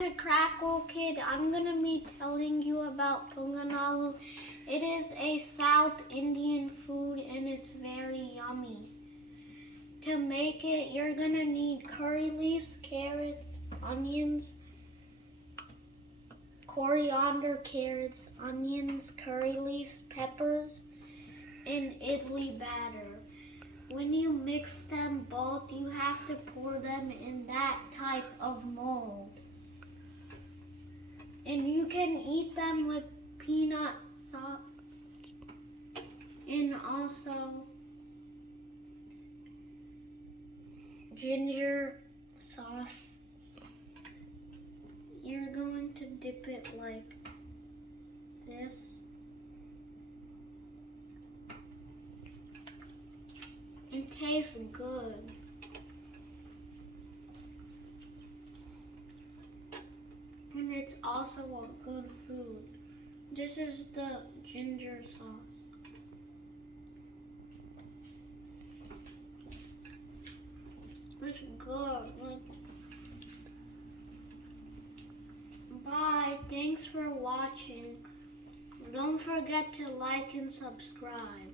To Kracoolkid, I'm gonna be telling you about Ponganaalu. It is a South Indian food and it's very yummy. To make it, you're gonna need curry leaves, carrots, onions, coriander, carrots, onions, curry leaves, peppers, and idly batter. When you mix them both, you have to pour them in that type of mold. And you can eat them with peanut sauce and also ginger sauce. You're going to dip it like this. It tastes good. And it's also a good food. This is the ginger sauce. It's good. Bye. Thanks for watching. Don't forget to like and subscribe.